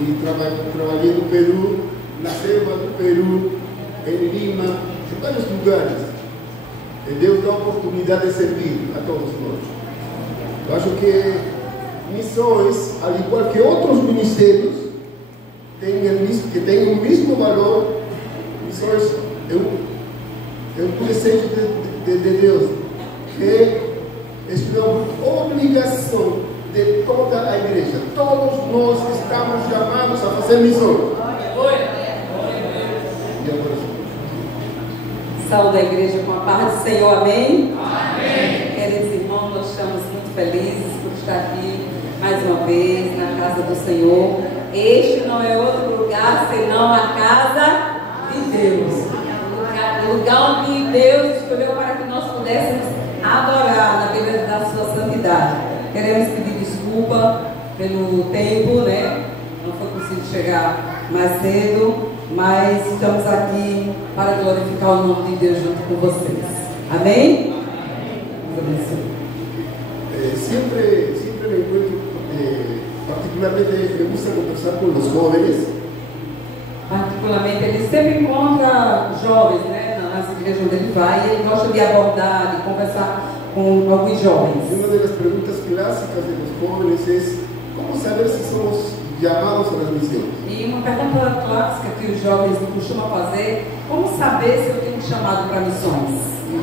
y trabajé en Perú, na selva do Perú, en Lima, en varios lugares. Deus dá a oportunidade de servir a todos nós. Eu acho que missões, al igual que outros ministérios, que têm o mesmo valor. Missões é um presente de Deus, que é uma obrigação de toda a igreja. Todos nós estamos chamados a fazer missões. Saúde a igreja com a paz do Senhor, amém? Amém. Queridos irmãos, nós estamos muito felizes por estar aqui mais uma vez na casa do Senhor. Este não é outro lugar senão a casa de Deus, o lugar onde Deus escolheu para que nós pudéssemos adorar na beleza da sua santidade. Queremos pedir desculpa pelo tempo, né? Não foi possível chegar mais cedo, mas estamos aqui para glorificar o nome de Deus junto com vocês. Amém? Sempre me encuentro, particularmente me gusta conversar com os jovens. Particularmente, ele sempre encontra jovens, né, nas igrejas onde ele vai, e ele gosta de abordar, de conversar com alguns jovens. Uma das perguntas clássicas dos jovens é: como saber se somos chamados a missões? E uma pergunta clássica que os jovens costumam fazer: como saber se eu tenho chamado para missões?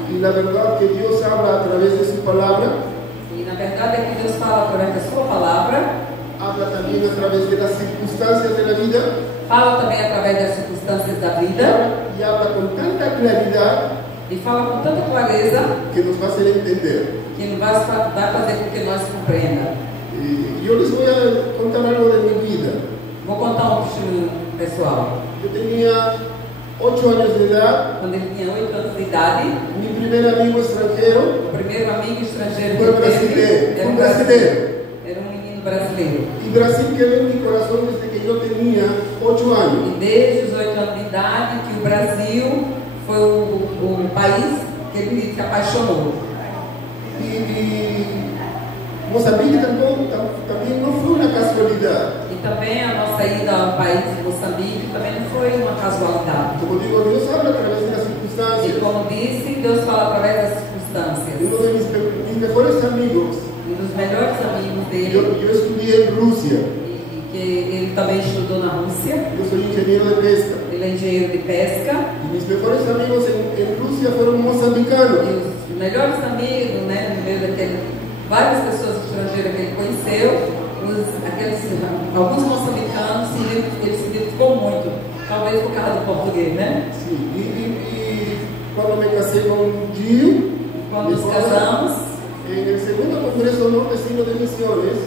E na verdade que Deus habla através de sua palavra. E na verdade é que Deus fala através da sua palavra. Habla também através das circunstâncias da vida. Fala também através das circunstâncias da vida. E habla com tanta claridade. E fala com tanta clareza que nos vai fazer entender. Que nos vai fazer com que nós compreendamos. E eu lhes vou contar algo da minha vida. Vou contar um testemunho pessoal. Eu tinha 8 anos de idade. Quando ele tinha 8 anos de idade. Meu primeiro amigo estrangeiro. O primeiro amigo estrangeiro foi brasileiro. Era um brasileiro. Era um menino brasileiro. E Brasil quebrou meu coração desde que eu tinha 8 anos. E desde os 8 anos de idade que o Brasil foi o país que ele se apaixonou. E Moçambique também não foi uma casualidade. E também a nossa ida ao país de Moçambique também não foi uma casualidade. Como digo, Deus fala através das circunstâncias. E como disse, Deus fala através das circunstâncias. Um dos meus melhores amigos. Um dos melhores amigos dele. Eu estudei em Rússia. E que ele também estudou na Rússia. Eu sou engenheiro de pesca. Ele é engenheiro de pesca. E meus melhores amigos em Rússia foram moçambicanos. E os melhores amigos, né, no meio daquele, várias pessoas estrangeiras que ele conheceu, alguns moçambicanos, ele se identificou muito, talvez por causa do português, né? Sim. E quando me casei com um judío, quando nos casamos, no segundo congresso nordestino de missões,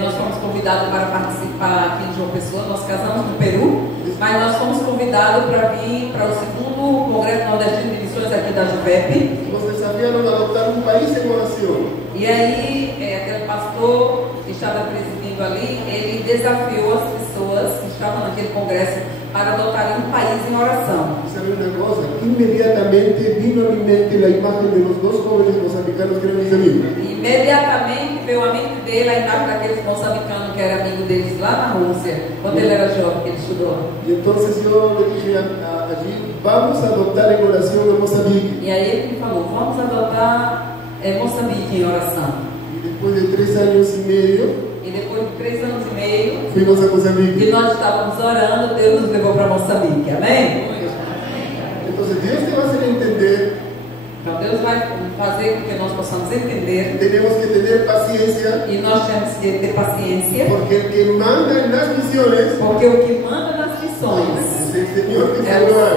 nós fomos convidados para participar aqui em João Pessoa. Nós casamos no Peru, mas nós fomos convidados para vir para o segundo congresso nordestino de missões aqui da Juvep. Nos desafiaram a adotar um país em oração. E aí, aquele pastor que estava presidindo ali, ele desafiou as pessoas que estavam naquele congresso para adotarem um país em oração. ¿Sabe una cosa? Inmediatamente vino a mi mente la imagen de los dos jóvenes moçambicanos que eran mis amigos. Imediatamente veio à mente dele a imagem daqueles moçambicanos que era amigo deles lá na Rússia, quando ele era jovem, que ele estudou. Y entonces yo le dije allí, vamos a adoptar en oración a Moçambique. E aí ele falou, vamos adotar Moçambique em oração. Y después de 3 años y medio, e depois de 3 anos e meio, fuimos a Moçambique. E nós estávamos orando, Deus nos levou para Moçambique, amém? Então Deus te vai fazer entender. Então Deus vai fazer com que nós possamos entender. Temos que ter paciência. E nós temos que ter paciência. Porque o que manda nas missões. Porque o que manda nas missões é o Senhor que é o Senhor.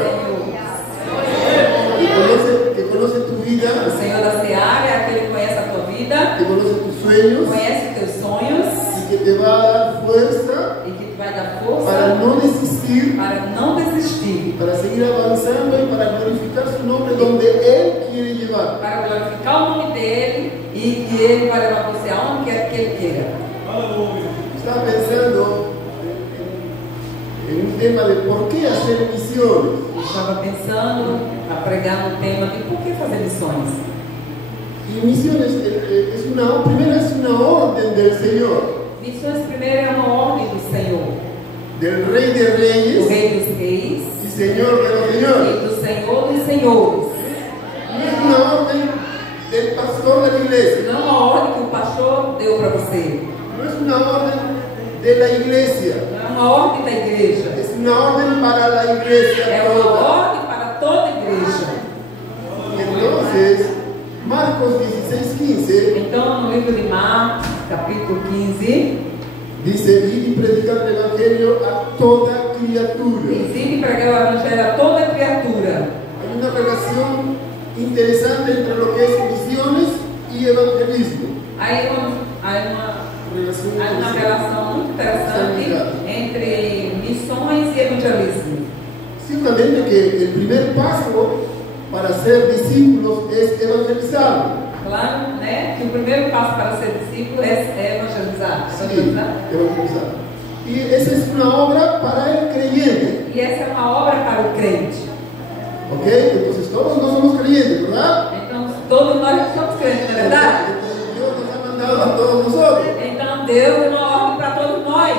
Que conhece tu vida. O Senhor da Seara é aquele que conhece a tua vida. Que conhece tus sueños. Conhece os teus sonhos. E que te vai dar força. E que te vai dar força. Para não desistir. Para não desistir. Para seguir avançando e para glorificar seu nome onde Ele quer levar. Para glorificar o nome dele e que Ele vai levar você aonde quer que Ele queira. Estava pensando em um tema de por que fazer missões. Estava pensando a pregar no tema de por que fazer missões. E missões primeiro é uma ordem do Senhor. Missões primeiro é uma ordem do Senhor. del Rey de do Reyes Rei dos Reis y Señor de los e Señores. do Senhor dos Senhores. No es una orden del pastor de la iglesia, Não é uma ordem que o pastor deu para você. no es una orden de la iglesia, Não é uma ordem da igreja. es una orden para la iglesia É uma toda. ordem para toda a igreja. Entonces, Marcos 16:15 Então, no livro de Marcos, capítulo 15, dice: ir y predicar el evangelio a toda criatura. diz: e pregar o evangelho a toda criatura. Hay una relación interesante entre lo que es misiones y evangelismo. Há uma Relación Há uma interesante. relação muito interessante entre missões e evangelismo. Ciertamente que el primer paso para ser discípulos es evangelizar. Claro, né, que o primeiro passo para ser discípulo é evangelizar. Sí, Evangelizar. evangelizar. Y esa es una obra para el creyente. E essa é uma obra para o crente. ¿Ok? Entonces todos no somos creyentes, ¿verdad? Então, todos nós somos crentes, não é verdade? Entonces, Dios nos ha mandado a todos nosotros. Então, Deus deu uma ordem para todos nós.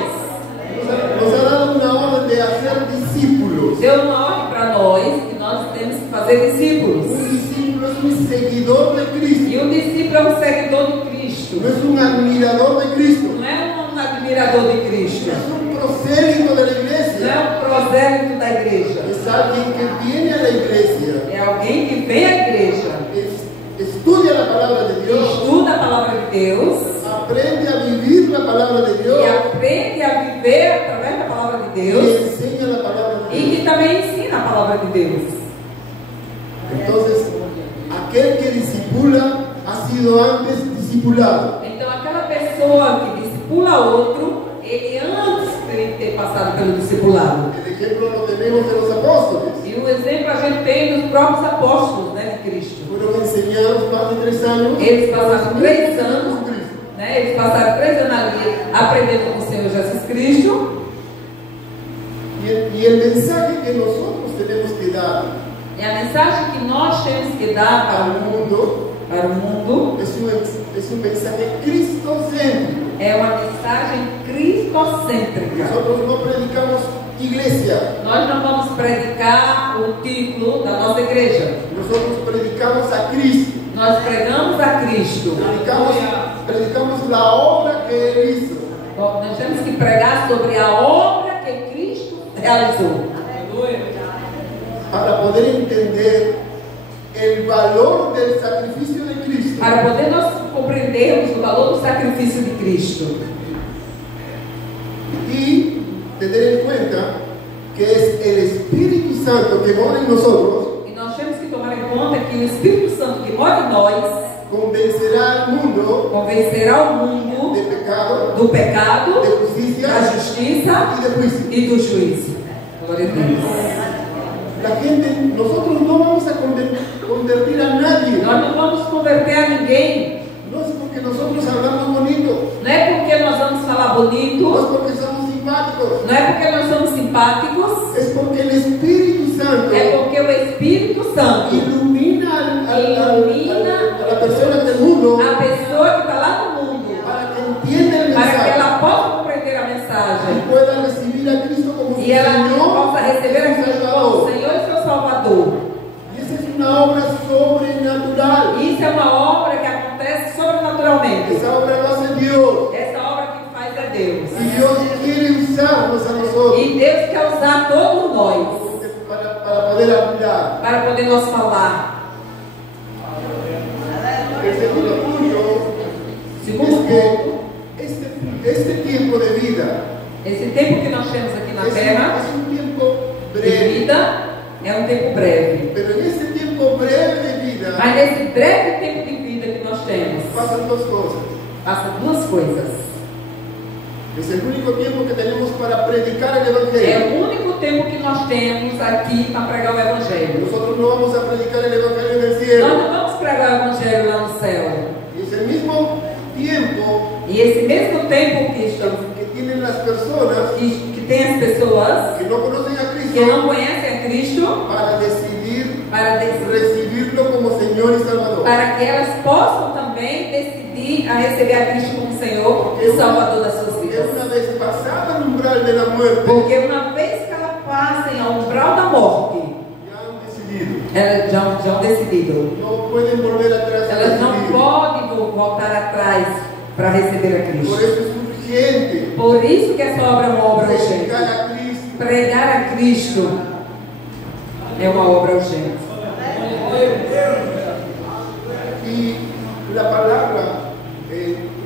Nos ha dado una orden de hacer discípulos. Deu uma ordem para nós que nós temos que fazer discípulos. Un discípulo es un seguidor de Cristo. E o discípulo é um seguidor de Cristo. No es un admirador de Cristo. Não é um admirador de Cristo. Es un prosélito de la Não é iglesia. um prosélito da igreja. Es alguien que viene a la iglesia, É alguém que vem à igreja, estudia la palabra de Dios, estuda a palavra de Deus aprende a vivir la palabra de Dios e aprende a viver através da palavra de y Deus enseña la palabra de e Dios. que também ensina a palavra de Deus. Entonces, aquel que discipula ha sido antes discipulado. Então, aquela pessoa que discipula outro, ele antes tem que ter passado pelo discipulado. El ejemplo lo tenemos de los apóstoles. E o exemplo a gente tem dos próprios apóstolos, né, de Cristo. Fueron enseñados más de 3 años. Eles passaram 3 anos, con Cristo. né, eles passaram 3 anos ali aprendendo com o Senhor Jesus Cristo. Y el mensaje que nosotros tenemos que dar E a mensagem que nós temos que dar al mundo para o mundo es un mensaje cristocéntrico. é uma mensagem cristocêntrica. Nosotros no predicamos iglesia, Nós não vamos predicar o título da nossa igreja. nosotros predicamos a Cristo, Nós pregamos a Cristo. predicamos la obra que Él hizo. Bom, nós temos que pregar sobre a obra que Cristo realizou. Para poder entender el valor del sacrificio de Cristo. Para poder nós compreendermos o valor do sacrifício de Cristo. Y tener en cuenta que es el Espíritu Santo que mora en nosotros, E nós temos que tomar em conta que o Espírito Santo que mora em nós convencerá al mundo convencerá o mundo de pecado, do pecado, de justicia da justiça y de juicio. e do juízo. Glória a Deus. La gente, nosotros no vamos a convertir a nadie. Nós não vamos converter a ninguém. No es porque nosotros hablamos bonito, Não é porque nós vamos falar no es bonito, porque somos simpáticos, não é porque nós somos simpáticos, es porque el Espíritu Santo é porque o Espírito Santo ilumina a ilumina la persona del mundo a pessoa que está lá no mundo, para que entienda el para que mensaje ela possa compreender a mensagem y pueda recibir a Cristo como su e ela Señor possa receber a y Cristo como Salvador. Senhor e seu Salvador. Y esa es una obra sobrenatural. Isso é uma obra que acontece sobrenaturalmente. Esa obra lo hace Dios. Essa obra que faz é Deus. Y Dios quiere usarnos a nosotros E Deus quer usar todos nós para poder hablar. para poder nós falar. El segundo punto Segundo es que ponto, este tiempo de vida esse tempo que nós temos aqui na Terra es un tiempo de breve. vida é um tempo breve. Pero en este tiempo breve de vida Mas nesse breve tempo de vida que nós temos, pasan dos cosas. passam duas coisas. Es el único tiempo que tenemos para predicar el É Evangelio. o único tempo que nós temos aqui para pregar o Evangelho. Nosotros no vamos a predicar el Evangelio en el Nós cielo. não vamos pregar o Evangelho lá no céu. Y es el mismo tiempo E esse mesmo tempo que estamos, que tienen las personas que tem as pessoas que no conocen a que Cristo não conhecem a Cristo, para decidir para recibirlo como Señor y Salvador. para que elas possam também decidir a receber a Cristo como Senhor e Salvador das suas Es vidas. una una vez pasada el umbral de la muerte, Porque uma vez que elas passem ao umbral da morte, ya han decidido. elas já han decidido. No pueden volver atrás a Elas não decidir. podem voltar atrás para receber a Por Cristo. eso es urgente Por isso que essa obra é uma obra urgente. predicar a Cristo. Pregar a Cristo é uma obra urgente. Y la palabra,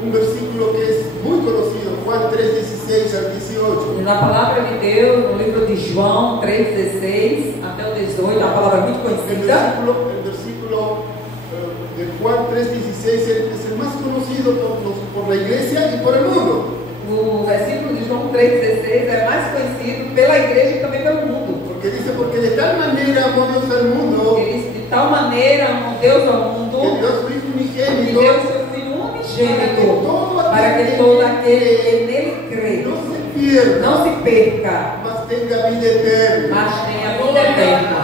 un versículo que es muy conocido, Juan 3:16 al 18. E na palavra de Deus, no livro de João 3,16 até o 18, a palavra muito El conhecida. versículo de Juan 3:16 es el más conocido por la iglesia y por el mundo. O versículo de João 3,16 é mais conhecido pela igreja e também pelo mundo. Porque dice, porque de tal manera amó Dios al mundo, Ele diz, de tal maneira amou Deus ao que mundo, dio a su Hijo que unigénito, deu seu Filho unigênito, para que todo aquele que nele crê no se pierda, não se perca, mas tenga vida eterna. mas tenha vida eterna.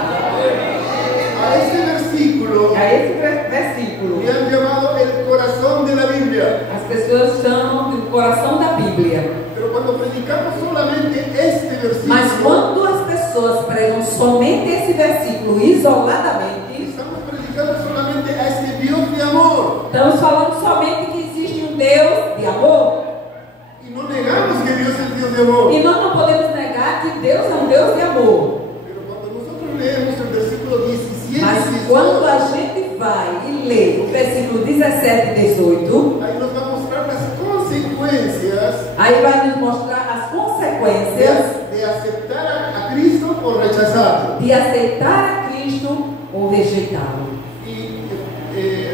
A ese versículo A esse versículo, le han llamado el corazón de la Biblia. as pessoas chamam de coração da Bíblia. Pero cuando predicamos solamente este versículo, Mas quando as pessoas pregam somente esse versículo isoladamente, estamos predicando solamente a este Dios de amor. estamos falando somente que existe um Deus de amor. Y no negamos que Dios es Dios de amor. E nós não podemos negar que Deus é um Deus de amor. Pero cuando nosotros leemos el versículo 17 Mas y quando a 18, gente vai e lê o versículo 17 e 18, ahí nos va a mostrar las consecuencias aí vai nos mostrar as consequências de aceptar a Cristo o rechazarlo. de aceitar a Cristo ou rejeitá-lo. Y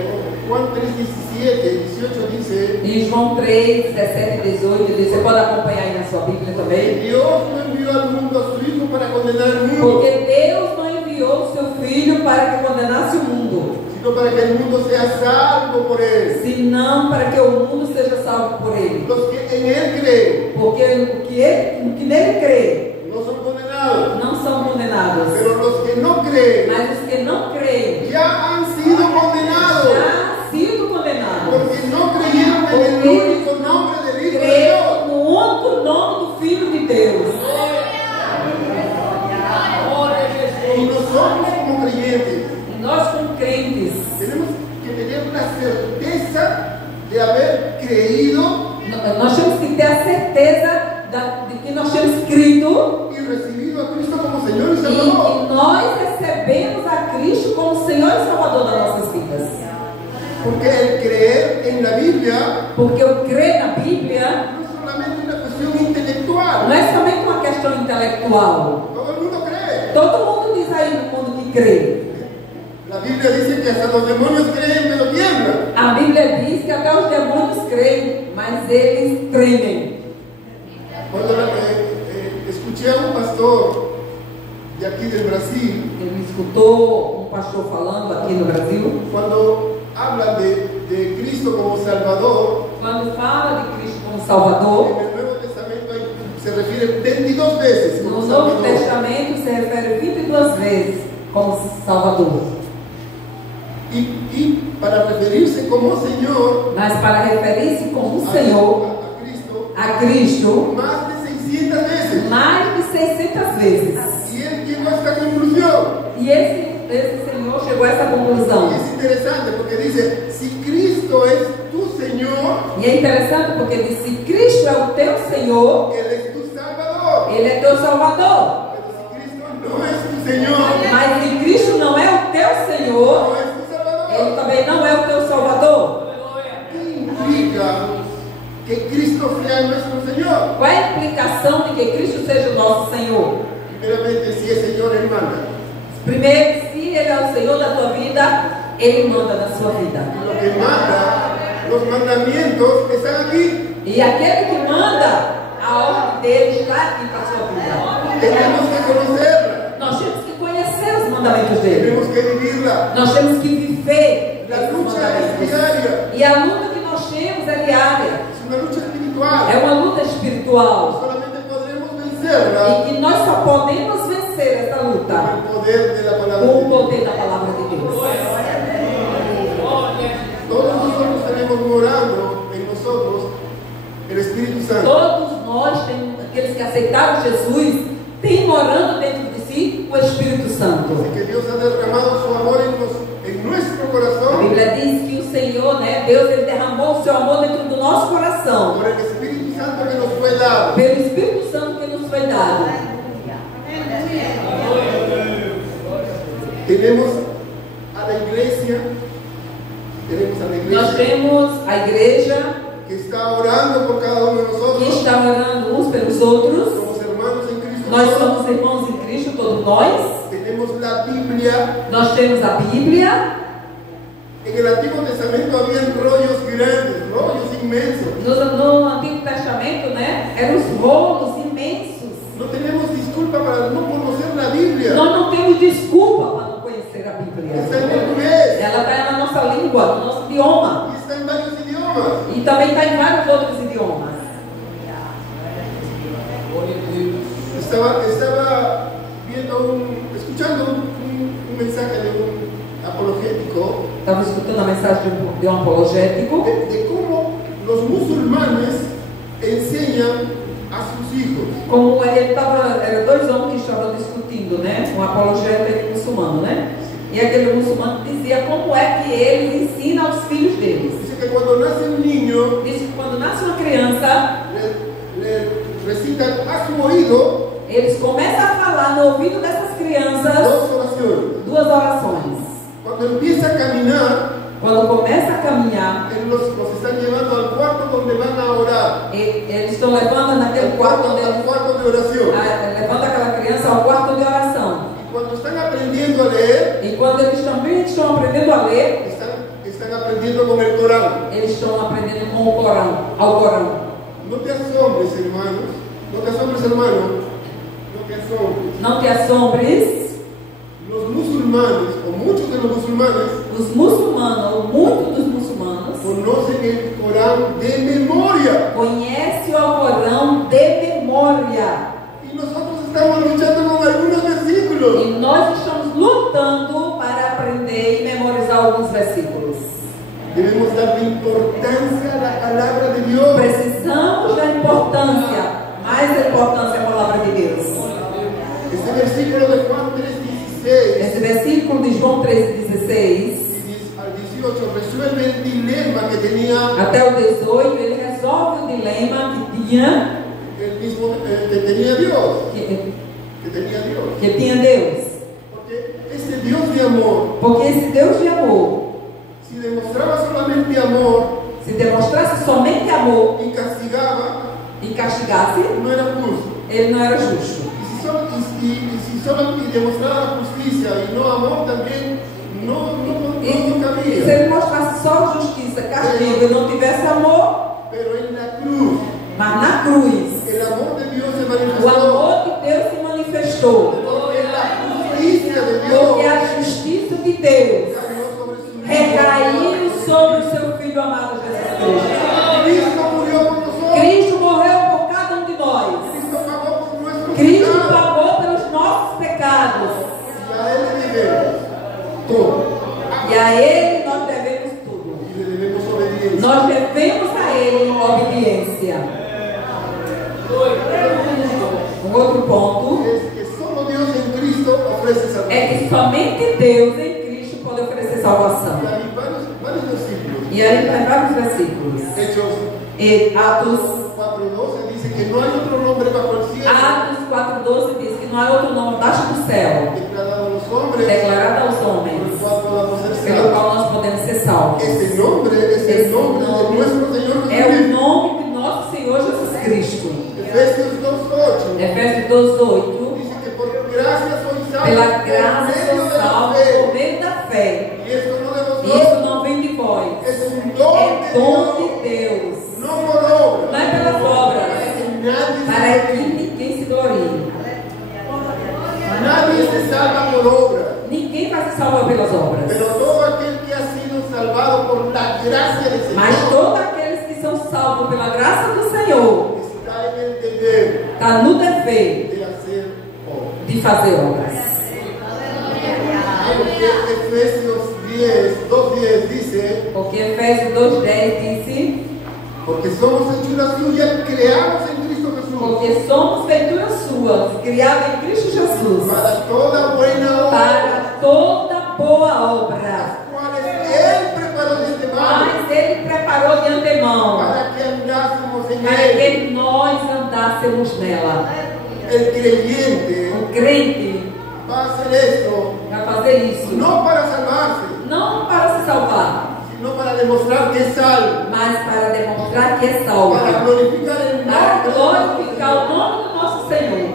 Juan 3:17, 18 dice, E João 3, 17 e 18, você pode acompanhar aí na sua Bíblia também. Dios no envió al mundo a su Hijo para condenar al mundo, Porque Deus não enviou o seu Filho para que condenasse o mundo, sino para que el mundo sea salvo por él. senão para que o mundo seja salvo por Ele. Los que en él creen Porque o que nele crê no son condenados, não são condenados, pero los que no creen mas os que não creem ya han sido condenados, já han sido condenados, porque no creyeron en el porque único nombre del Hijo de creem Dios. no único nome do Filho de Deus. Y nosotros como creyentes E nós, como crentes, tenemos que tener la certeza de haber creído nós temos que ter a certeza de que nós temos crido y recibido a Cristo como Señor y e Salvador. que nós recebemos a Cristo como Senhor e Salvador das nossas vidas. Porque el creer en la Biblia Porque o crer na Bíblia no es solamente una cuestión intelectual. não é somente uma questão intelectual. Todo el mundo cree. Todo mundo diz aí no mundo que crê. La Biblia dice que hasta los demonios creen pero tiemblan. A Bíblia diz que até os demônios creem, mas eles tremem. Cuando escuché a un pastor de aquí del Brasil, Ele escutou um pastor falando aqui no Brasil, cuando habla de Cristo como Salvador, quando fala de Cristo como Salvador, en el Nuevo Testamento se refiere 22 veces como no Novo Salvador. Testamento se refere 22 vezes como Salvador. Y para referirse como Señor Mas para referir-se como a- Senhor a Cristo, a Cristo, más de 600 veces. mais de 600 vezes. Y él llegó a esta conclusión. E esse Senhor chegou a essa conclusão. Y es interesante porque dice, si Cristo es tu Señor, E é interessante porque ele diz: se Cristo é o teu Senhor, Él es tu Salvador. Ele é teu Salvador. Pero si Cristo no es tu Señor, Mas se Cristo não é o teu Senhor, no es tu Salvador. Ele também não é o teu Salvador. ¿Qué implica que Cristo sea nuestro Señor? Qual é a implicação de que Cristo seja o nosso Senhor? Primeramente, si es Señor, Él manda. Primeiro, se Ele é o Senhor da tua vida, Ele manda na sua vida. Y lo que manda, los mandamientos están aquí. E aquele que manda, a ordem dele está aqui para a sua vida. Tenemos que conocerla, Nós temos que conhecer os mandamentos dele. tenemos que vivirla. Nós temos que viver La esses lucha es mandamentos. diaria, E a luta que nós temos é diária. es una lucha espiritual. É uma luta espiritual. Solamente podremos vencerla E que nós só podemos vencer essa luta con el poder de la palabra com de o Dios. poder da palavra de Deus. Todos nosotros tenemos morando en nosotros el Espíritu Santo. Todos aceitaram Jesus têm morando dentro de si o Espírito Santo. Así que Dios ha derramado su amor en nuestro A corazón Bíblia diz que o Senhor, né, Deus, ele derramou o seu amor dentro do nosso coração, por el Espíritu Santo que nos fue dado. pelo Espírito Santo que nos foi dado. Tenemos a la iglesia, Nós temos a igreja que está orando por cada uno de que nosotros. está orando uns pelos outros. Somos hermanos en Cristo. Nós somos irmãos em Cristo, todos nós. Tenemos la Biblia. Nós temos a Bíblia. En el Antiguo Testamento habían rollos grandes, rollos inmensos. No Antigo Testamento, né, eram os rolos imensos. No tenemos disculpa para no conocer la Biblia. Nós não temos desculpa para não conhecer a Bíblia. Está en portugués Ela está na nossa língua, no nosso idioma. y está en varios idiomas. E também está em vários outros idiomas. Estaba escuchando un mensaje de un apologético Estava escutando a mensagem de um apologético de cómo los musulmanes enseñan a sus hijos. como ele estava, eram dois homens que estavam discutindo, né? Um apologeta e um muçulmano, né? E aquele muçulmano dizia como é que eles ensinam aos filhos deles. Dice que cuando nace un niño, Diz que quando nasce uma criança, le recitan a su oído eles começam a falar no ouvido dessas crianças dos oraciones. duas orações. Cuando empieza a caminar, Quando começa a caminhar, los están llevando al cuarto donde van a orar. eles estão levando naquele quarto onde Al eles cuarto de oración. levando aquela criança ao quarto de oração. Y cuando están aprendiendo a leer, E quando eles também estão aprendendo a ler, están aprendiendo con el Corán. eles estão aprendendo com o Corão, ao Corão. No te asombres, hermanos. No te asombres, hermano. No te asombres. Não te assombres, Los musulmanes, o muchos de los musulmanes, os muçulmanos, ou muitos dos muçulmanos, conocen el Corán de memoria. conhecem o Corão de memória. Y nosotros estamos luchando con algunos versículos. E nós estamos lutando para aprender e memorizar alguns versículos. Debemos darle importancia a la palabra de Dios. Precisamos da importância, mais da importância à palavra de Deus. Este versículo de Juan 3:16 Esse versículo de João 13,16 al 18 resuelve el dilema que tenía até o 18, ele resolve o dilema que tinha, el mismo que tenía Dios. que tinha Deus. Porque este Dios de amor, Porque esse Deus de amor, si demostraba solamente amor se demonstrasse somente amor y castigaba, e castigasse, no era justo. ele não era justo. Y si solo demostraba justicia y no amor, también no E se cabía. ele mostrasse só justiça, castigo e não tivesse amor, Pero en la cruz, mas na cruz, el amor de Dios se o manifestó. amor de Deus se manifestou. Porque la justicia de Porque Dios a justiça de Deus cayó sobre su hijo. recaiu sobre o seu Filho amado Jesus Cristo. Cristo murió por nosotros. Cristo morreu por cada um de nós. Cristo pagó por nuestros Cristo pecados. pagou pelos nossos pecados. Y a Él le debemos todo. E a Ele nós devemos tudo. Y le debemos obediencia. Nós devemos a Ele obediência. Um outro ponto Es que solo Dios en Cristo ofrece salvación. é que somente Deus em Cristo pode oferecer salvação. Y hay varios versículos. E aí tem vários versículos. Hechos E Atos 4:12 dice que no hay otro nombre bajo el cielo Atos 4,12 diz que não há outro nome abaixo do céu declarado a los hombres declarado aos por el homens cual podamos ser pelo salvos. qual nós podemos ser salvos. Ese nombre es el nombre de nuestro Señor É o Jesucristo. nome de nosso Senhor Jesus Cristo. Efesios 2:8 Efésios 2,8 dice que por gracia sois salvos pela por graça medio sou de la salvo fe. por meio da fé. Y esto no de E vosotros, isso não vem de vós, es un don é de dom Dios, de Deus, no por obra, não é pelas obras, para para que nadie que ninguém se glorie. nadie se salva por obra, Ninguém vai se salvar pelas obras, pero todo aquel que ha sido salvado por la gracia del mas Señor todos aqueles que são salvos pela graça do Senhor está en el deber está no dever de hacer obra. de fazer obras. Porque Efesios 2:10 dice, Porque Efésios 2,10 disse: porque somos hechuras suyas, creados en Cristo Jesús Porque somos feituras suas, criadas em Cristo Jesus, para toda buena obra, para toda boa obra, cuales Él preparó de antemano, mas Ele preparou de antemão, para que andásemos en para Él. que nós andássemos nela. El creyente O crente va a hacer esto vai fazer isso, no para salvarse, não para se salvar, sino para demostrar que es salvo, mas para demonstrar que é salvo, para glorificar el para nombre. glorificar o nome do nosso Senhor.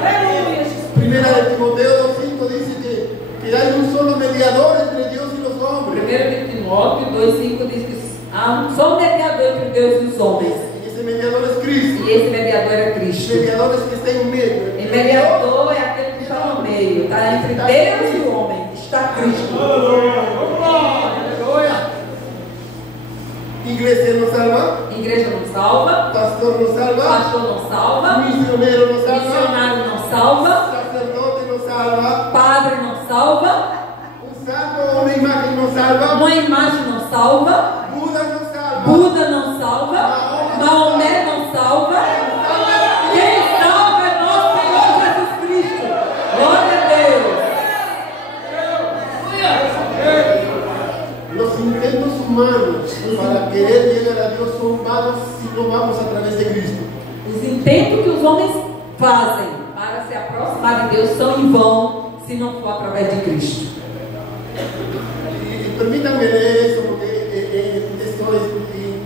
Aleluia. Primera de Timoteo 2:5 dice que hay un solo mediador entre Dios y los hombres. 1 Timóteo 2,5 diz que há um só mediador entre Deus e os homens. Y ese mediador es Cristo. E esse mediador é Cristo. Mediador es que está en medio. E mediador é aquele que está no meio, está entre Deus e o homem. Está Cristo. Iglesia no salva, Igreja não salva, pastor no salva, pastor não salva, misionero no salva, missionário não salva, sacerdote no salva, padre não salva, un santo o una imagen no salva, uma imagem não salva, Buda no salva, Buda não salva, Maomé não salva. Quem salva é nosso Senhor Jesus Cristo. Glória a Deus. Los intentos humanos para querer llegar a Dios son vanos si no vamos a través de Cristo. Os intentos que os homens fazem para se aproximar de Deus são em vão se não for através de Cristo. Y permítanme leer eso porque esto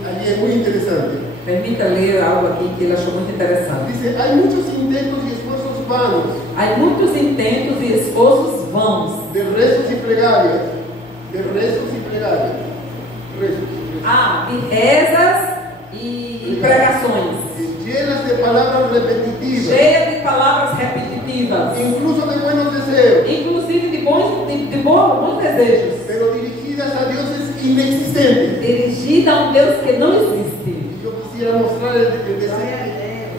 allí es muy interesante. Permita ler algo aqui que ele achou muito interessante. Dice, hay muchos intentos y esfuerzos vanos Há muitos intentos e esforços vãos. de rezos y plegarias, de rezos y plegarias, rezos y plegarias, De rezas e pregações, llenas de palabras repetitivas, cheias de palavras repetitivas, incluso de buenos deseos, inclusive de bons desejos, pero dirigidas a dioses inexistentes. dirigida a um Deus que não existe. Yo quisiera mostrar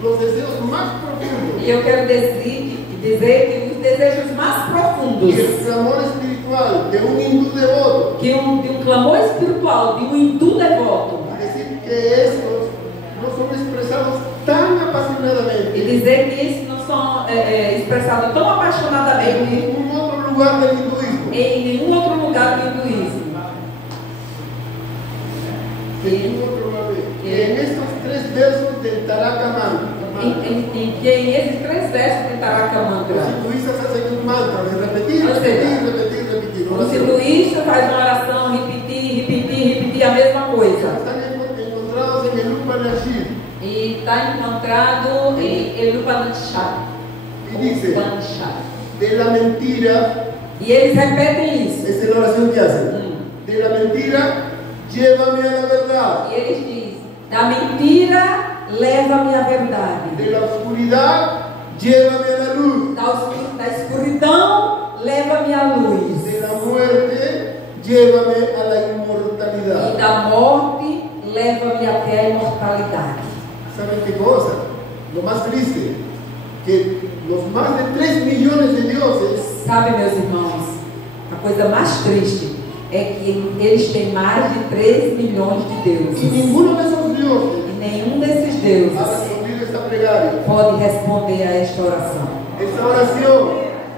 los deseos más profundos E eu quero dizer que os desejos mais profundos, y el clamor espiritual de un hindú devoto, de um clamor espiritual, de um hindu devoto, y decir que estos no son expresados tan e apasionadamente dizer que isso não são expressados tão en apaixonadamente ningún otro lugar del hinduismo. em nenhum outro lugar do hinduísmo. Que en estos 3 versos del Taraka Mantra, Em que esses 3 versos de Taraka Mantra, los hinduistas hacen un mantra de repetir, Ou seja, repetir. o Oración. hinduísta faz uma oração, repetir a mesma coisa. Están encontrados en el Upanishad E está encontrado em Elupanishad. y dice, Upanishad. de la mentira, E eles repetem isso. esa es la oración que hacen, de la mentira, llévame a la verdad, E eles dizem: da mentira, leva-me à verdade. de la oscuridad, llévame a la luz, Da escuridão, leva-me à luz. de la muerte, llévame a la E inmortalidad. da morte, leva-me até a imortalidade. ¿Saben qué cosa? Lo más triste, que los más de 3 millones de dioses Sabe, meus irmãos, a coisa mais triste é que eles têm mais de 3 milhões de y deuses. ninguno de esos dioses E nenhum desses ha deuses respondido esta plegaria. pode responder a esta oração. Esta oración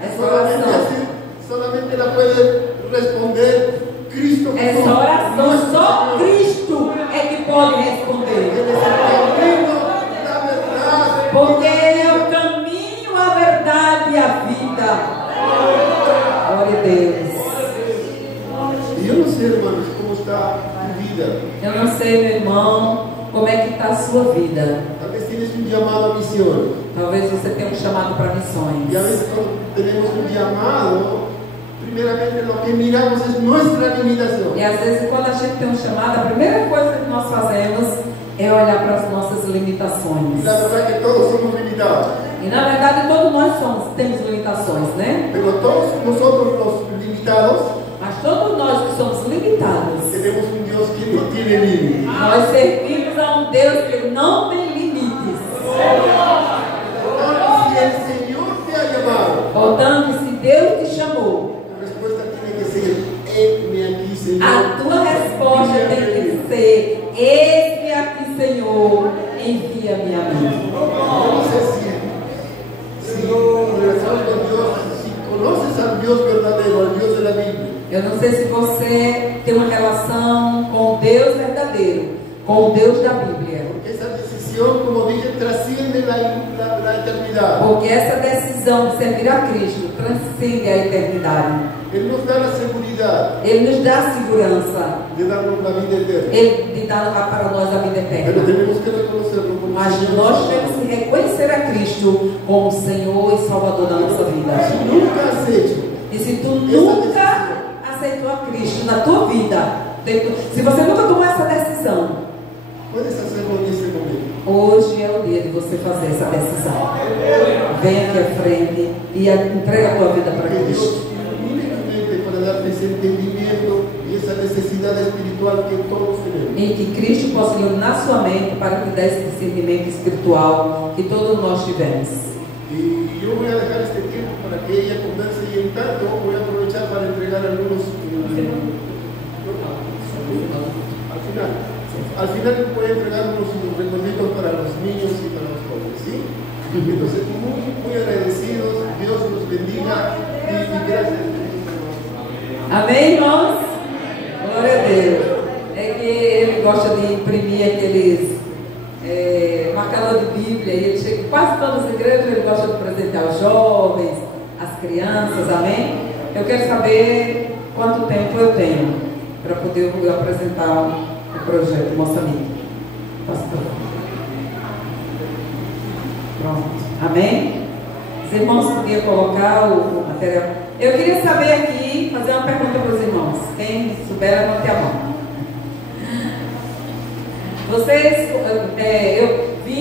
Esta oração. solamente la puede responder Cristo Jesús. Essa oração Nuestro só Señor. Cristo é que pode Él responder. es el camino, la verdad. Porque Ele é o caminho, a verdade e a vida. Glória a Deus. Y yo no sé, hermanos, cómo está tu vida. Eu não sei, meu irmão, como é que está a sua vida. Tal vez tienes un llamado a misión. Talvez você tenha um chamado para missões. Y a veces cuando tenemos un llamado, primeramente lo que miramos es nuestra limitación. E às vezes, quando a gente tem um chamado, a primeira coisa que nós fazemos é olhar para as nossas limitações. Y la verdad es que todos somos limitados. E na verdade, todos nós temos limitações, né? Pero todos nosotros los limitados Mas todos nós que somos limitados, tenemos un Dios que no tiene límites. nós servimos a um Deus que não tem limites. Si el Señor te ha llamado, Portanto, se Deus te chamou, la respuesta tiene que ser: heme aquí, Señor. a tua resposta tem que ser: eis-me aqui, Senhor, envia-me a mim. Eu não sei se você tem uma relação com o Deus verdadeiro, com o Deus da Bíblia. Porque essa decisão, como dije, transcende a eternidade. Porque essa decisão de servir a Cristo transcende a eternidade. Ele nos dá a segurança. Ele nos dá a segurança De darnos a vida eterna. Ele de dar para nós a vida eterna. Pero tenemos que reconocerlo como Mas Señor. nós temos que reconhecer a Cristo como Senhor e Salvador da nossa vida. Si nunca has hecho E se tu nunca aceitou a Cristo na tua vida, se você nunca tomou essa decisão, puedes hacerlo en este momento. hoje é o dia de você fazer essa decisão. Vem aqui à frente e entrega a tua vida para Que Cristo. Dios ilumine tu mente para darte ese entendimiento y esa necesidad espiritual que todos tenemos. E que Cristo possa iluminar sua mente para te dar esse discernimento espiritual que todos nós tivemos. Y yo voy a dejar este tiempo para que ella converse y en tanto voy a aprovechar para entregar algunos al final voy a entregar unos recuerditos para los niños y para los jóvenes, ¿sí? Entonces muy agradecidos, Dios los bendiga y gracias. Amém, irmãos? Glória a Deus. É que ele gosta de imprimir aqueles marcador de Bíblia, e ele chega em quase todas as igrejas, ele gosta de presentear os jovens, as crianças, amém? Eu quero saber quanto tempo eu tenho para poder apresentar o projeto Moçambique. Pastor. Pronto, amém? Os irmãos podiam colocar o material. Eu queria saber aqui, fazer uma pergunta para os irmãos. Quem souber, levante a mão. Vocês,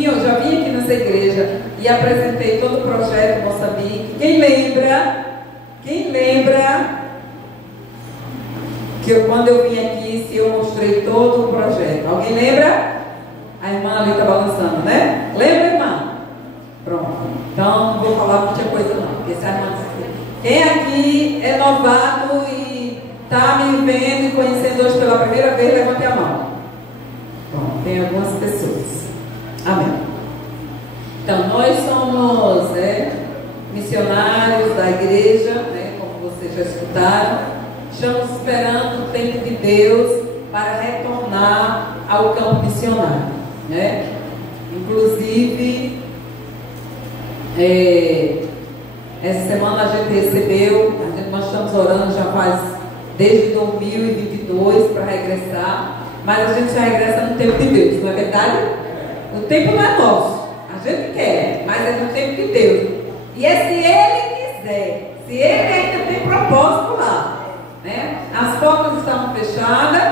eu já vim aqui nessa igreja e apresentei todo o projeto Moçambique. Quem lembra que quando eu vim aqui, se eu mostrei todo o projeto? Alguém lembra? A irmã ali está balançando, né? Lembra, irmã? Pronto. Então, não vou falar muita coisa não, porque essa irmã... Quem aqui é novato e está me vendo e conhecendo hoje pela primeira vez, levante a mão. Bom, tem algumas pessoas. Amém. Então, nós somos missionários da igreja, né, como vocês já escutaram. Estamos esperando o tempo de Deus para retornar ao campo missionário, né? Inclusive, essa semana a gente recebeu, nós estamos orando já faz desde 2022 para regressar. Mas a gente já regressa no tempo de Deus, não é verdade? O tempo não é nosso, a gente quer, mas é no tempo de Deus. E é se Ele quiser, se Ele ainda tem propósito lá, né? As portas estavam fechadas,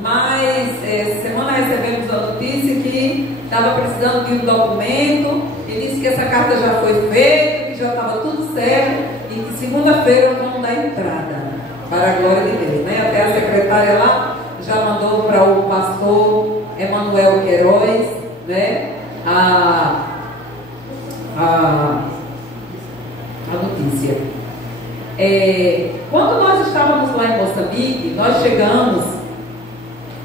mas essa semana recebemos a notícia que estava precisando de um documento, e disse que essa carta já foi feita, que já estava tudo certo, e que segunda-feira vamos dar entrada, para a glória de Deus, né? Até a secretária lá já mandou para o pastor Emanuel Queiroz, né, a notícia. Quando nós estávamos lá em Moçambique, nós chegamos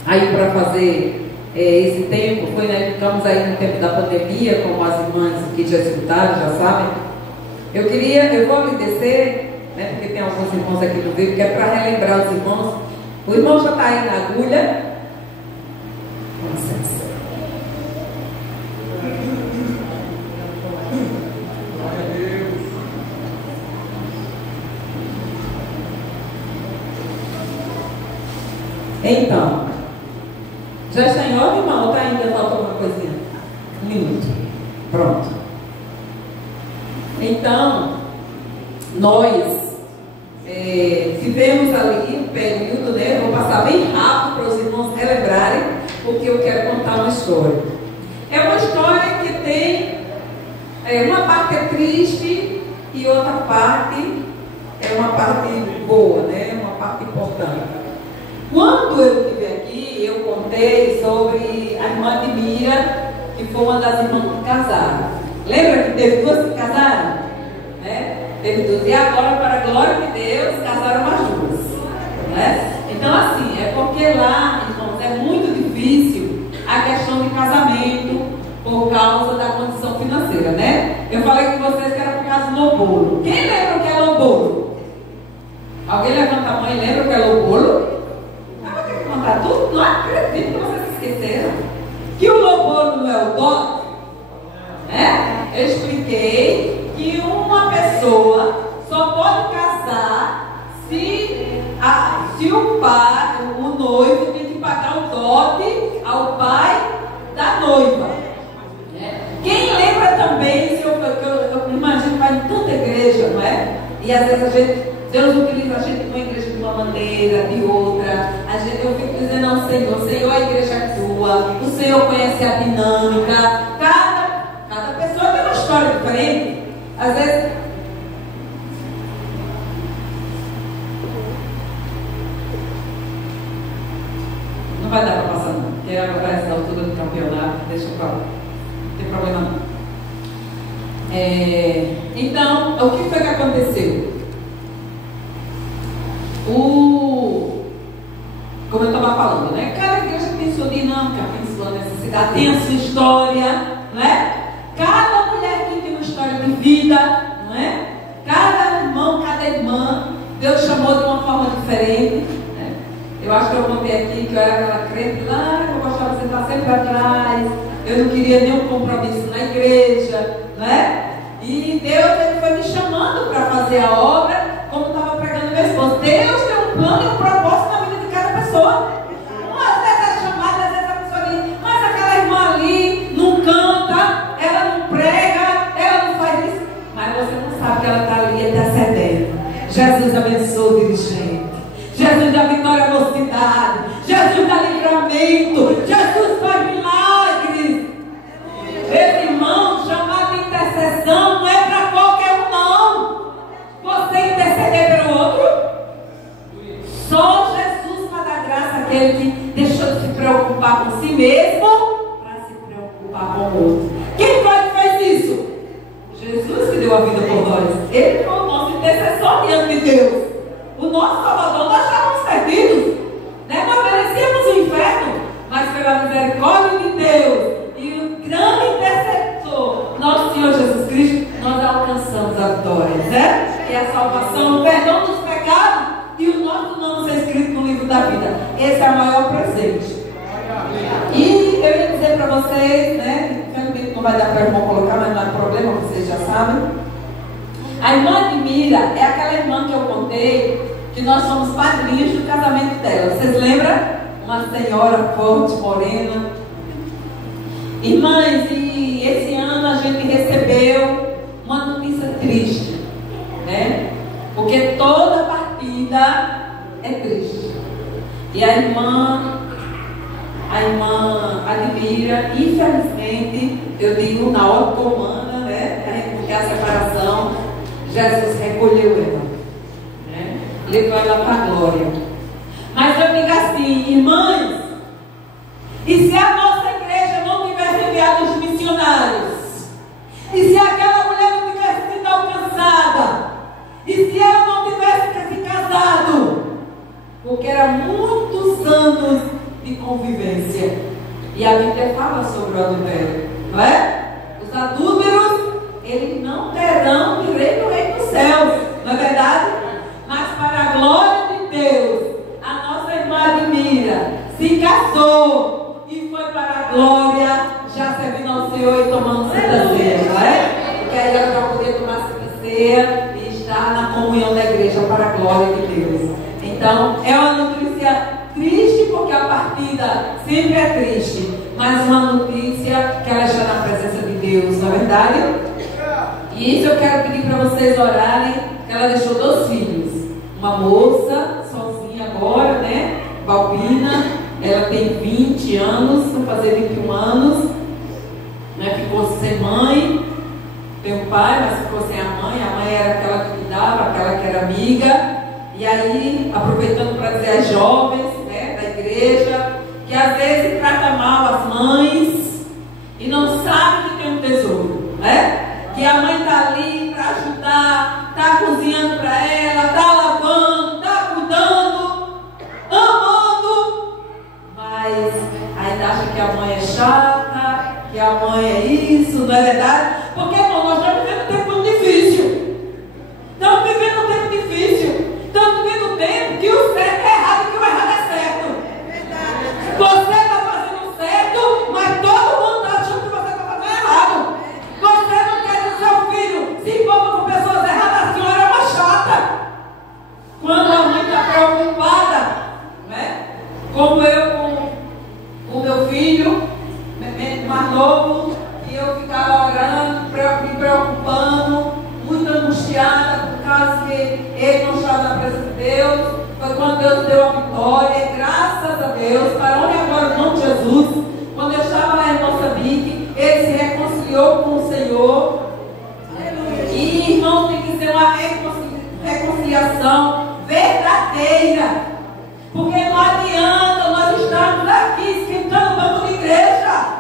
aí para fazer esse tempo, ficamos aí no tempo da pandemia, como as irmãs que já escutaram, já sabem. Eu vou agradecer, né, porque tem alguns irmãos aqui no vídeo, que é para relembrar os irmãos. O irmão já está aí na agulha. Com licença. Então, já está em ordem, irmão? Ou está ainda falta alguma coisinha? Um minuto. Pronto. Então, nós tivemos ali um período, né? Vou passar bem rápido para os irmãos relembrarem, porque eu quero contar uma história. É uma história que tem uma parte é triste e outra parte é uma parte boa, né? Uma parte importante. Quando eu estive aqui, eu contei sobre a irmã de Mira, que foi uma das irmãs que casaram. Lembra que teve duas que casaram? Né? Teve duas. E agora, para a glória de Deus, casaram mais duas. Né? Então, assim, é porque lá, irmãos, é muito difícil a questão de casamento por causa da condição financeira, né? Eu falei com vocês que era por causa do lobolo. Quem lembra o que é lobolo? Alguém levanta a mão e lembra o que é o bolo? Ah, tem que contar tudo? Não acredito que vocês esqueceram. Que o lobolo não é o dote? Eu expliquei que uma pessoa só pode casar se o pai, o noivo, tem que pagar o dote ao pai da noiva. Quem lembra também, eu imagino que vai em tanta igreja, não é? E às vezes Deus utiliza a gente numa igreja de uma maneira, de outra. Eu fico dizendo ao Senhor, Senhor, a igreja é tua, o Senhor conhece a dinâmica. Cada pessoa tem uma história diferente. Às vezes, não vai dar para passar não, porque agora essa altura do campeonato, deixa pra lá, não tem problema não. Então, o que foi que aconteceu? Como eu estava falando, né? Cada igreja tem sua dinâmica, tem sua necessidade, tem a sua história, não é? Cada mulher aqui tem uma história de vida, não é? Cada irmão, cada irmã, Deus chamou de uma forma diferente, né? Eu acho que eu contei aqui que eu era aquela crente lá, que eu gostava de sentar sempre atrás, eu não queria nenhum compromisso na igreja, não é? E Deus ele foi me chamando para fazer a obra, como estava pregando meu esposo. Deus tem um plano e um propósito na vida de cada pessoa. Às vezes é chamada, às vezes a pessoa diz, mas aquela irmã ali não canta, ela não prega, ela não faz isso. Mas você não sabe que ela está ali intercedendo. Jesus abençoa o dirigente. Jesus dá vitória à mocidade. Jesus dá livramento. Jesus faz milagres. Esse irmão chamado de intercessão não é para qualquer um, não. Você interceder pelo outro, só Jesus para dar graça àquele que deixou de se preocupar com si mesmo para se preocupar com o outro. Quem foi que fez isso? Jesus que deu a vida por nós. Ele foi o nosso intercessor diante de Deus. O nosso Salvador. Nós estávamos perdidos, né? Nós merecíamos o inferno, mas pela misericórdia de Deus e o grande intercessor, nosso Senhor Jesus Cristo, nós alcançamos a vitória, né? E a salvação, o perdão dos pecados e o nosso nome ser escrito no livro da vida. Esse é o maior presente. E eu ia dizer para vocês, né? Infelizmente não vai dar para o irmão colocar, mas não é problema, vocês já sabem. A irmã Admira é aquela irmã que eu contei que nós somos padrinhos do casamento dela. Vocês lembram? Uma senhora forte, morena. Irmãs, e esse ano a gente recebeu uma notícia triste, né? Porque toda partida é triste. E a irmã Admira, infelizmente, eu digo na hora comanda, né? Porque a separação, Jesus recolheu ela, né? Levou ela para a glória. Mas eu digo assim, irmãs, e se a nossa igreja não tivesse enviado os missionários, e se aquela mulher não tivesse sido alcançada, e se ela não tivesse se casado, porque eram muitos anos de convivência, e a Bíblia fala sobre o adultério, não é? Os adúlteros, eles não terão direito ao reino dos céus, não é verdade? Mas para a glória de Deus, a nossa irmã Admira se casou e foi para a glória, já servindo ao Senhor e tomando Santa Ceia, não é? Porque aí ela vai poder tomar Santa Ceia e estar na comunhão da igreja para a glória de Deus. Então, é uma notícia triste, porque a partida sempre é triste, mas uma notícia que ela está na presença de Deus, não é verdade? E isso eu quero pedir para vocês orarem, que ela deixou 2 filhos, uma moça, sozinha agora, né? Balbina, ela tem 20 anos, vai fazer 21 anos, né? Ficou sem mãe, tem um pai, mas ficou sem a mãe era aquela que cuidava, aquela que era amiga. E aí, aproveitando para dizer às jovens, né, da igreja, que às vezes trata mal as mães e não sabe que tem um tesouro, né? Que a mãe está ali para ajudar, está cozinhando para ela, está lavando, está cuidando, amando, mas ainda acha que a mãe é chata, que a mãe é isso, não é verdade? Porque, irmão, nós estamos vivendo um tempo muito difícil. Estamos vivendo um tempo difícil. Estamos vivendo angustiada por causa que ele não estava na presença de Deus. Foi quando Deus deu a vitória, graças a Deus, para onde agora o nome de Jesus. Quando eu estava lá em Moçambique, ele se reconciliou com o Senhor. E, irmão, tem que ser uma reconciliação verdadeira. Porque não adianta nós estarmos aqui esquentando o banco de igreja.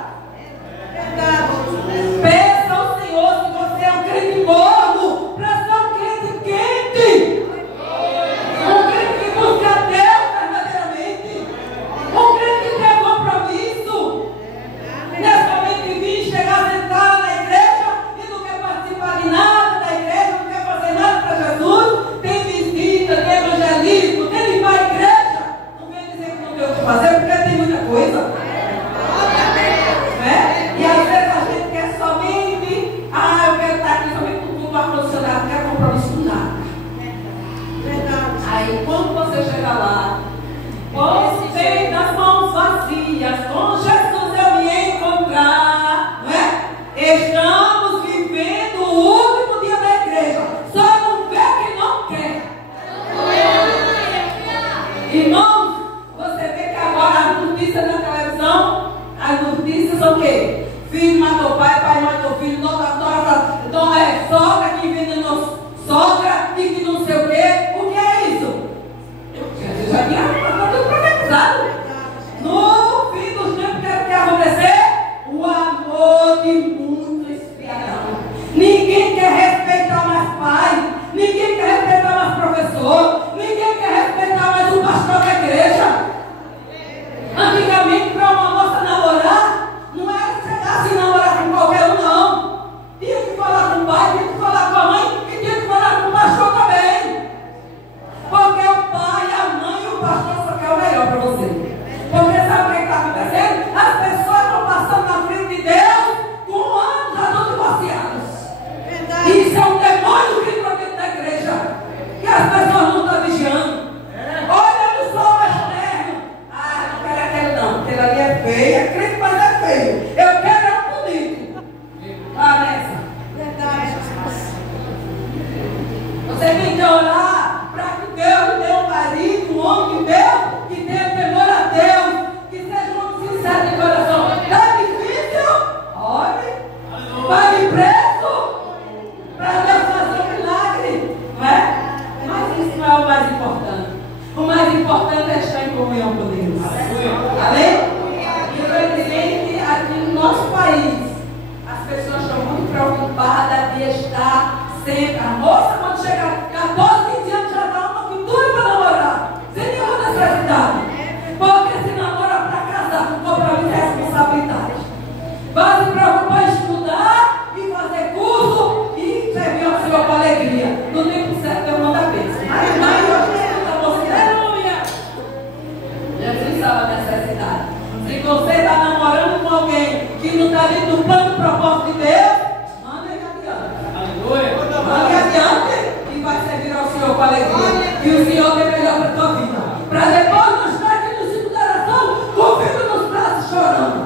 Peça ao Senhor se você é um crente morno, para ser um crente quente. Um crente que busca a Deus verdadeiramente. Um crente que tem compromisso. Nesse momento que vim chegar sentado na igreja e não quer participar de nada da igreja, não quer fazer nada para Jesus, tem visita, tem evangelismo, tem limpar a igreja. Não vem dizer que não tem o que fazer, porque tem muita coisa. E às vezes a gente quer somente, eu quero estar aqui somente com tudo ar-condicionado, não quero compromisso com nada. Aí quando você chegar lá, você das mãos vazias, com Jesus eu me encontrar, não é? Estamos vivendo o último dia da igreja, só não vê quem não quer. Irmãos, você vê que agora as notícias na televisão, as notícias são o quê? Filho matou pai, pai matou filho, sogra que envenenou sogra e que não sei o quê. O que é isso? Jesus já tinha tudo profetizado. No fim dos tempos, o que vai acontecer? O amor de muitos esfriarão. Ninguém quer respeitar mais pai, ninguém quer respeitar mais professor, ninguém quer respeitar mais o pastor da igreja. Antigamente, para uma moça namorar, não era chegar assim namorar com qualquer um, não. Tinha que falar com o pai, tinha que falar com a mãe e tinha que falar com o pastor também. Porque o pai, a mãe e o pastor só quer o melhor para você. Porque sabe o que está acontecendo? As pessoas estão passando na frente de Deus com anos já estão divorciados. Isso é um demônio que entrou dentro da igreja, que as pessoas não estão vigiando. Olha no sol externo. Não quero aquele não, aquele ali é feio, é crente, mas é feio. Eu quero é um bonito. Nessa. Você tem que orar para que Deus dê um marido, um homem de Deus, que tenha temor a Deus, que seja um homem sincero de coração. Está difícil? Ore. Pague preço para Deus fazer um milagre. Não é? Mas isso não é o mais importante. O mais importante é estar em comunhão com Deus. Amém? Infelizmente, aqui no nosso país, as pessoas estão muito preocupadas de estar sempre. A moça, quando chega 14, 15 anos, já dá uma pintura para namorar, sem nenhuma necessidade. Porque se namora para casar, com compromisso e responsabilidade. Vai se preocupar em estudar e fazer curso e servir ao Senhor com alegria. No tempo certo, Deus manda a bênção. Mas hoje está mostrando. Jesus sabe a necessidade. Se você está namorando com alguém que não está dentro do plano e propósito de Deus, manda ele adiante. Manda adiante e vai servir ao Senhor com alegria. E o Senhor tem melhor para a tua vida. Para depois não estar aqui no ciclo da oração, com o filho nos braços chorando.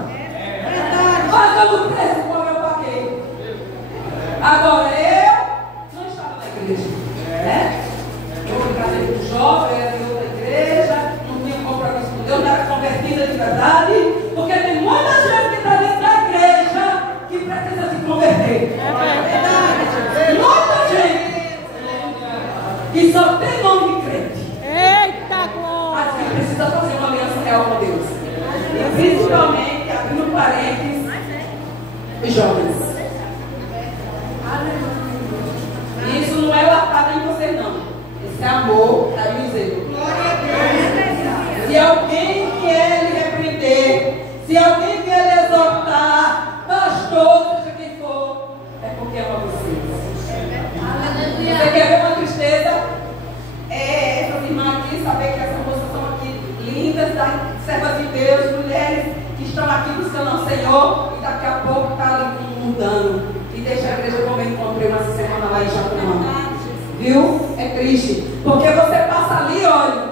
Pagando preço como eu paguei. Agora eu não estava na igreja. Eu casei com um jovem, era de outra igreja, não tinha compromisso com Deus, não era convertida de verdade. Porque tem muita gente que está dentro da igreja que precisa se converter. Muita gente que só tem nome de crente. Eita glória! Mas que precisa fazer uma aliança real com Deus. E principalmente, abrindo parênteses, os jovens. Isso não é o atado em você, não. Esse é amor, carinho e zelo. Se alguém vier lhe repreender, se alguém vier lhe exortar, pastor, seja quem for, é porque ama vocês. Você quer ver uma tristeza? Essas irmãs aqui, saber que essas moças estão aqui lindas, servas de Deus, mulheres que estão aqui buscando ao Senhor e daqui a pouco está ali mudando e deixa a igreja como eu encontrei uma semana lá em Jacumã. Viu? É triste. Porque você passa ali, olha.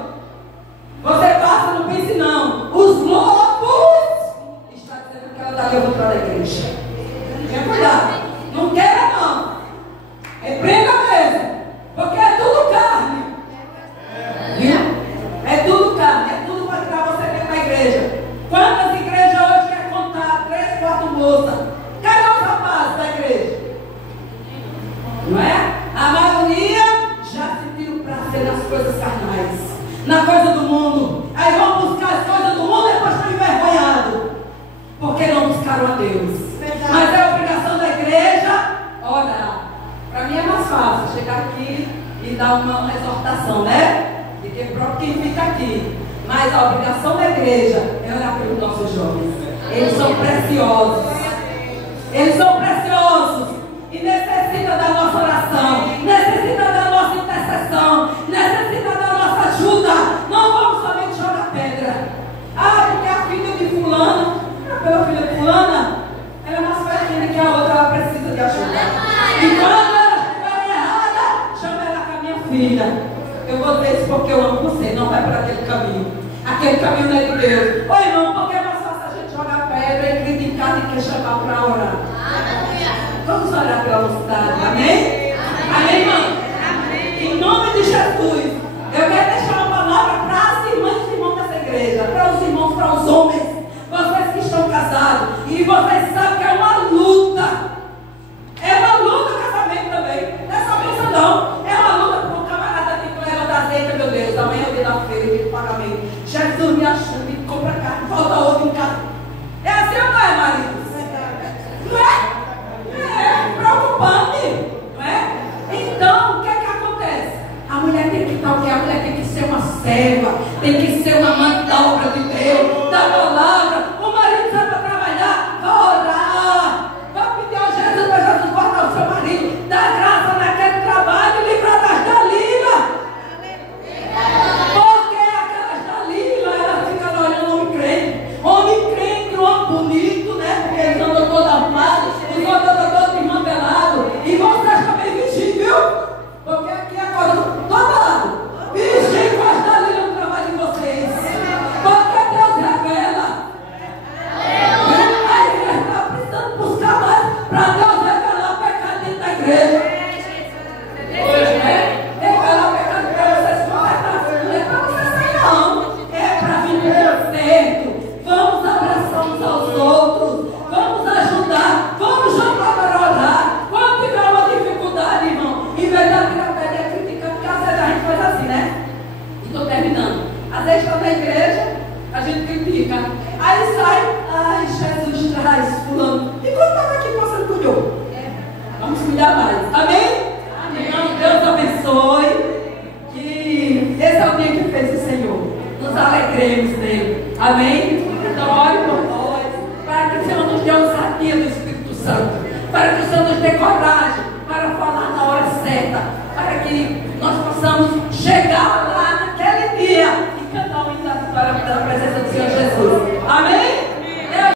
Você passa, não pense não. Os lobos está dizendo que ela está levando para a igreja. Tenha cuidado. Não queira não. Repreenda mesmo. não é? A maioria já se viram prazer nas coisas carnais, na coisa do mundo. Aí vão buscar as coisas do mundo e depois estão envergonhados, porque não buscaram a Deus. Mas é a obrigação da igreja orar. Para mim é mais fácil chegar aqui e dar uma exortação, né? De que próprio quem fica aqui. Mas a obrigação da igreja é orar pelos nossos jovens. Eles são preciosos. Eles são preciosos. E necessitam da nossa oração. Necessitam da nossa intercessão. Necessitam da nossa ajuda. Não vamos somente jogar pedra. Ah, porque a filha de fulano, pela filha de fulana, ela é mais fraquinha que a outra, ela precisa de ajuda. E quando ela estiver errada, chama ela com a minha filha. Eu vou dizer isso porque eu amo você, não vai por aquele caminho. Aquele caminho não é de Deus. Oi, irmão, porque é mais fácil a gente jogar pedra e criticar do que chamar para orar. Vamos orar pela mocidade, amém? Amém, irmão? Em nome de Jesus, eu quero deixar uma palavra para as irmãs e irmãos dessa igreja, para os irmãos, para os homens, vocês que estão casados, e vocês sabem que é uma luta. É uma luta o casamento também. Não é só bênção, não. É uma luta para o camarada que leva da azeite, meu Deus. Amanhã é o dia da feira, dia de pagamento. Jesus me ajuda e compra carne, falta outro em casa. É assim ou não é, marido? Não é? É preocupante. Não é? Então, o que é que acontece? A mulher tem que estar o quê? A mulher tem que ser uma serva, tem que ser uma amante da obra de Deus, da palavra. O marido sai para trabalhar, vai orar. Jesus, para Jesus guardar o seu marido, dá graça naquele trabalho e livrar das Dalila. Porque aquelas Dalila, elas ficam olhando o homem crente, um homem bonito, né? Porque eles andam todos arrumados, os outros andam todos desmantelados. E vocês também vigiem, viu? Porque aqui agora, todo lado, vigiem com as Dalila no trabalho de vocês. Porque Deus revela. A igreja está precisando buscar mais para Deus revelar o pecado dentro da igreja. Revelar o pecado para vocês consertar. Não é para vocês sair, não. É para vir no certo. Vamos abraçar uns aos outros. Vamos ajudar. Vamos juntar para orar. Quando tiver uma dificuldade, irmão, em vez da tirar pedra criticando, porque às vezes a gente faz assim, né? E estou terminando. Às vezes está na igreja, a gente critica. Aí sai, ai, Jesus traz fulano. E quando estava aqui, você não cuidou? Vamos cuidar mais. Amém? Então, Deus abençoe. Que esse é o dia que fez o Senhor. Nos alegremos nele. Amém? Então, ore por nós. Para que o Senhor nos dê ousadia do Espírito Santo. Para que o Senhor nos dê coragem para falar na hora certa. Para que nós possamos chegar